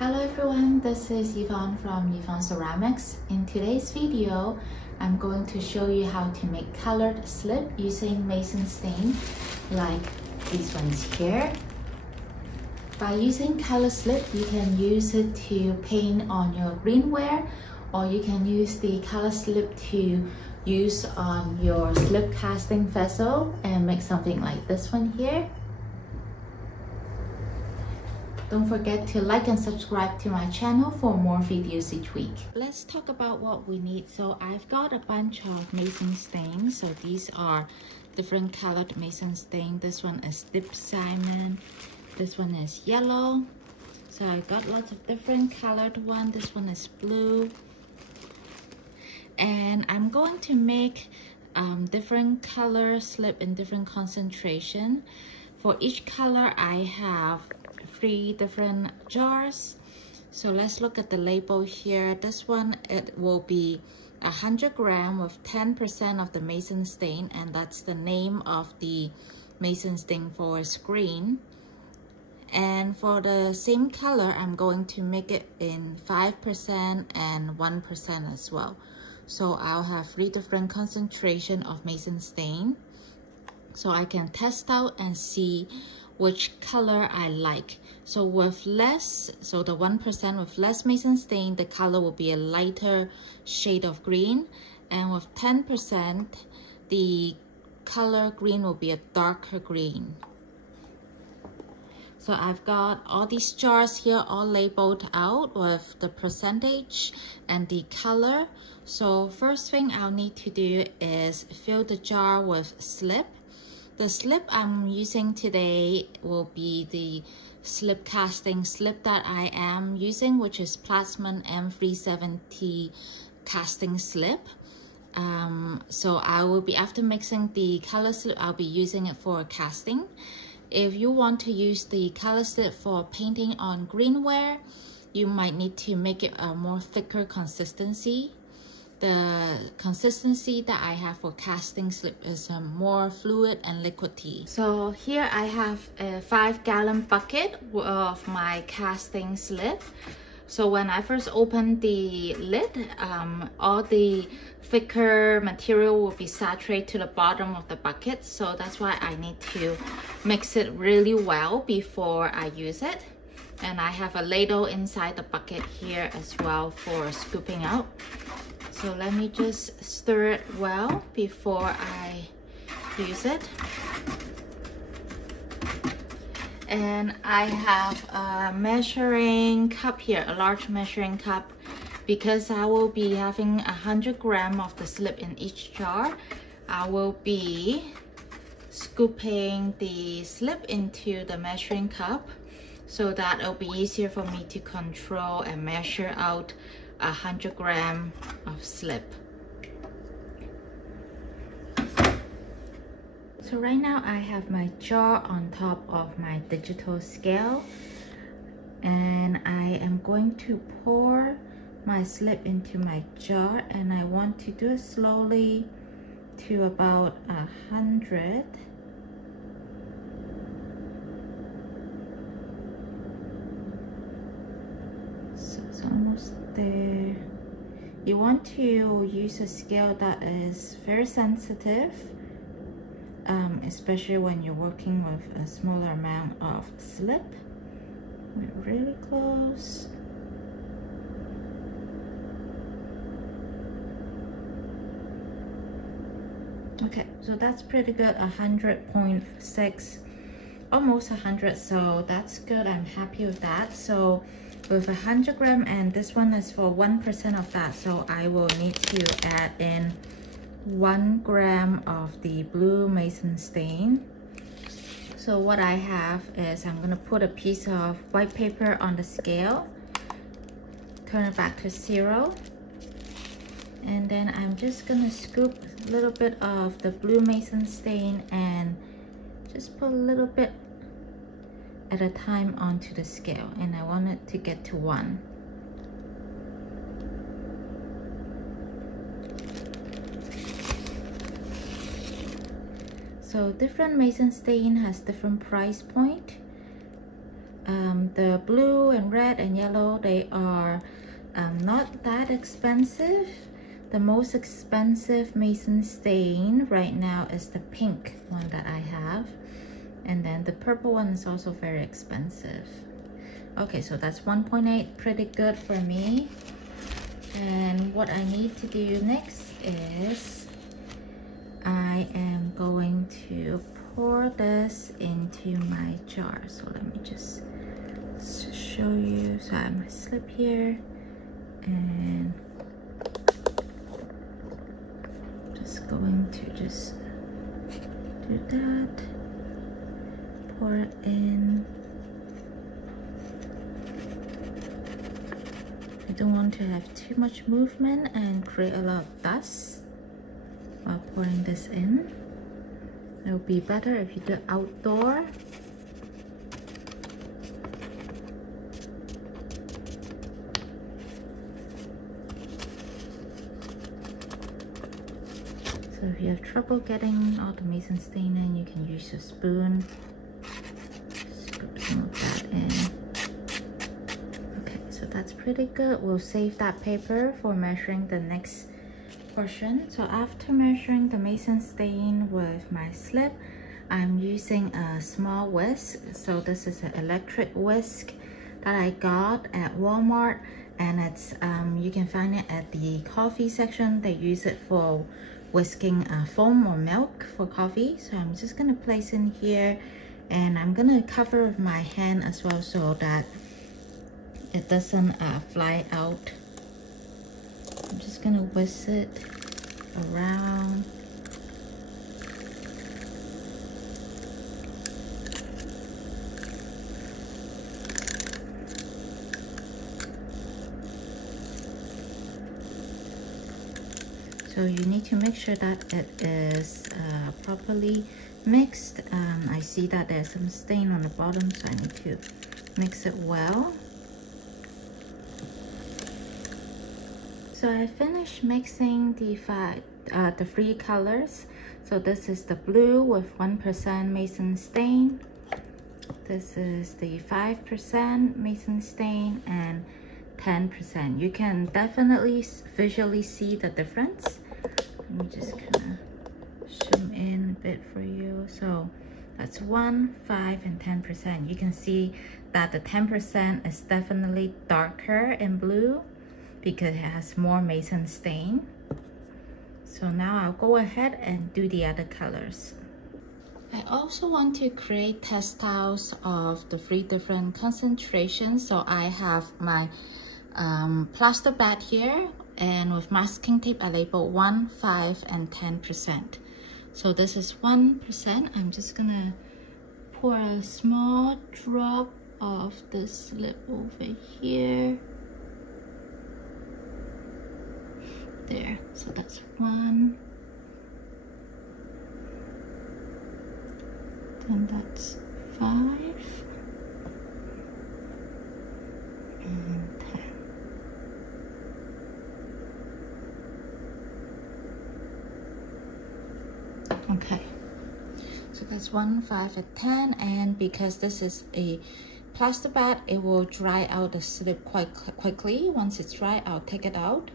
Hello everyone, this is Yvonne from Yvonne Ceramics. In today's video, I'm going to show you how to make colored slip using mason stain like these ones here. By using color slip, you can use it to paint on your greenware, or you can use the color slip to use on your slip casting vessel and make something like this one here. Don't forget to like and subscribe to my channel for more videos each week. Let's talk about what we need. So I've got a bunch of mason stains. So these are different colored mason stain. This one is deep salmon. This one is yellow. So I got lots of different colored one. This one is blue. And I'm going to make different color slip in different concentration. For each color, I have 3 different jars. So let's look at the label here. This one, it will be 100 grams with 10% of the mason stain, and that's the name of the mason stain for screen. And for the same color, I'm going to make it in 5% and 1% as well. So I'll have 3 different concentration of mason stain, so I can test out and see which color I like. So with less, so the 1% with less mason stain, the color will be a lighter shade of green, and with 10%, the color green will be a darker green. So I've got all these jars here all labeled out with the percentage and the color. So first thing I'll need to do is fill the jar with slip. The slip I'm using today will be the slip casting slip that I am using, which is Plasmon M370 casting slip. So I will be, after mixing the color slip, I'll be using it for casting. If you want to use the color slip for painting on greenware, you might need to make it a more thicker consistency. The consistency that I have for casting slip is more fluid and liquidy. So here I have a 5-gallon bucket of my casting slip. So when I first open the lid, all the thicker material will be saturated to the bottom of the bucket. So that's why I need to mix it really well before I use it. And I have a ladle inside the bucket here as well for scooping out. So let me just stir it well before I use it. And I have a measuring cup here, a large measuring cup, because I will be having 100 grams of the slip in each jar. I will be scooping the slip into the measuring cup so that it'll be easier for me to control and measure out 100 grams of slip. So right now I have my jar on top of my digital scale, and I am going to pour my slip into my jar, and I want to do it slowly to about 100. So it's almost there. You want to use a scale that is very sensitive, especially when you're working with a smaller amount of slip. We're really close. Okay, so that's pretty good, 100.6, almost 100, so that's good. I'm happy with that. So with 100 grams, and this one is for 1% of that, so I will need to add in 1 gram of the blue mason stain. So what I have is I'm going to put a piece of white paper on the scale, turn it back to 0, and then I'm just going to scoop a little bit of the blue mason stain and just put a little bit at a time onto the scale, and I want it to get to 1. So different mason stain has different price point. The blue and red and yellow, they are not that expensive. The most expensive Mason stain right now is the pink one that I have. And then the purple one is also very expensive. Okay, so that's 1.8, pretty good for me. And what I need to do next is I am going to pour this into my jar. So let me just show you. So I have my slip here, and just going to just do that. Pour it in. You don't want to have too much movement and create a lot of dust while pouring this in. It will be better if you do it outdoor. So if you have trouble getting all the Mason stain in, you can use a spoon. Scoop some of that in. Okay, so that's pretty good. We'll save that paper for measuring the next portion. So after measuring the Mason stain with my slip, I'm using a small whisk. So this is an electric whisk that I got at Walmart, and it's you can find it at the coffee section. They use it for whisking foam or milk for coffee. So I'm just gonna place in here, and I'm gonna cover my hand as well so that it doesn't fly out. I'm just gonna whisk it around. So you need to make sure that it is properly mixed. I see that there's some stain on the bottom, so I need to mix it well. So I finished mixing the three colors. So this is the blue with 1% Mason stain. This is the 5% Mason stain and 10%. You can definitely visually see the difference. Let me just kind of zoom in a bit for you. So that's 1, 5, and 10%. You can see that the 10% is definitely darker in blue because it has more Mason stain. So now I'll go ahead and do the other colors. I also want to create textiles of the 3 different concentrations. So I have my plaster bag here, and with masking tape I labeled 1, 5, and 10%. So this is 1%. I'm just gonna pour a small drop of the slip over here. There, so that's 1. Then that's 5. And 10. Okay, so that's 1, 5, and 10. And because this is a plaster bag, it will dry out the slip quite quickly. Once it's dry, I'll take it out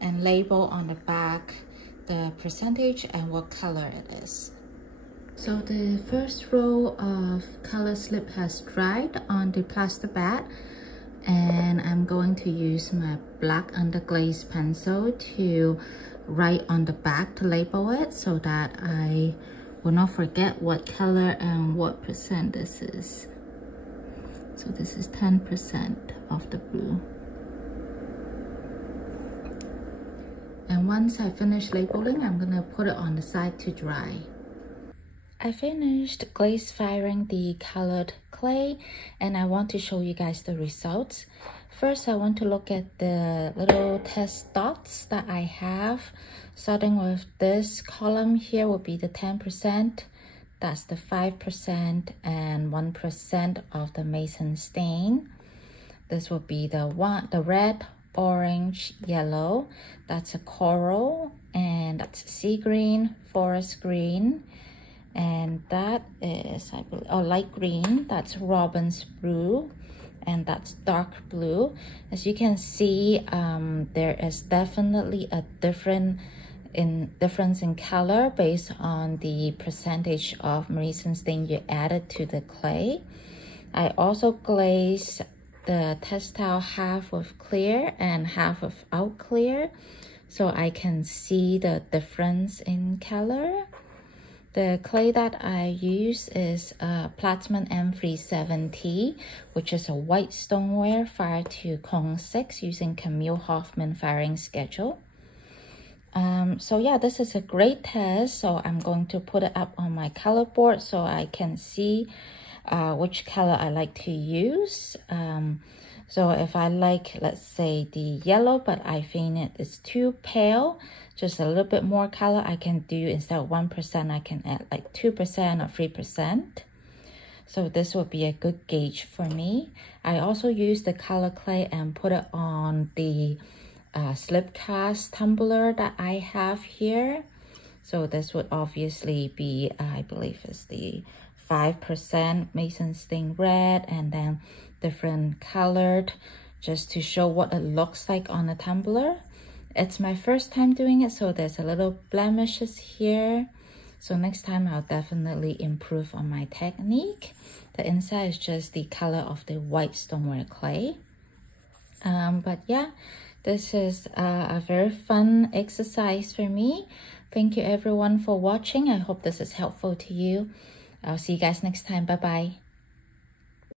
and label on the back the percentage and what color it is. So the first row of color slip has dried on the plaster bag, and I'm going to use my black underglaze pencil to write on the back to label it so that I will not forget what color and what percent this is. So this is 10% of the blue. And once I finish labeling, I'm gonna put it on the side to dry. I finished glaze firing the colored clay, and I want to show you guys the results. First, I want to look at the little test dots that I have. Starting with this column here will be the 10%. That's the 5% and 1% of the Mason stain. This will be the red, orange, yellow. That's a coral, and that's sea green, forest green, and that is, I believe, light green. That's robin's blue, and that's dark blue. As you can see, there is definitely a difference in color based on the percentage of Meissen stain you added to the clay. I also glazed the textile half with clear and half without clear, so I can see the difference in color. The clay that I use is Plasmon M370, which is a white stoneware fired to cone 6 using Camille Hoffman firing schedule. So yeah, this is a great test. So I'm going to put it up on my color board so I can see which color I like to use. So if I like, let's say the yellow, but I think it is too pale, just a little bit more color, I can do, instead of 1%, I can add like 2% or 3%. So this will be a good gauge for me. I also use the color clay and put it on the slip cast tumbler that I have here. So this would obviously be, I believe is the 5% Meissen stain red, and then different colored, just to show what it looks like on a tumbler. It's my first time doing it, so there's a little blemishes here. So next time I'll definitely improve on my technique. The inside is just the color of the white stoneware clay. But yeah, this is a very fun exercise for me. Thank you everyone for watching. I hope this is helpful to you. I'll see you guys next time. Bye bye.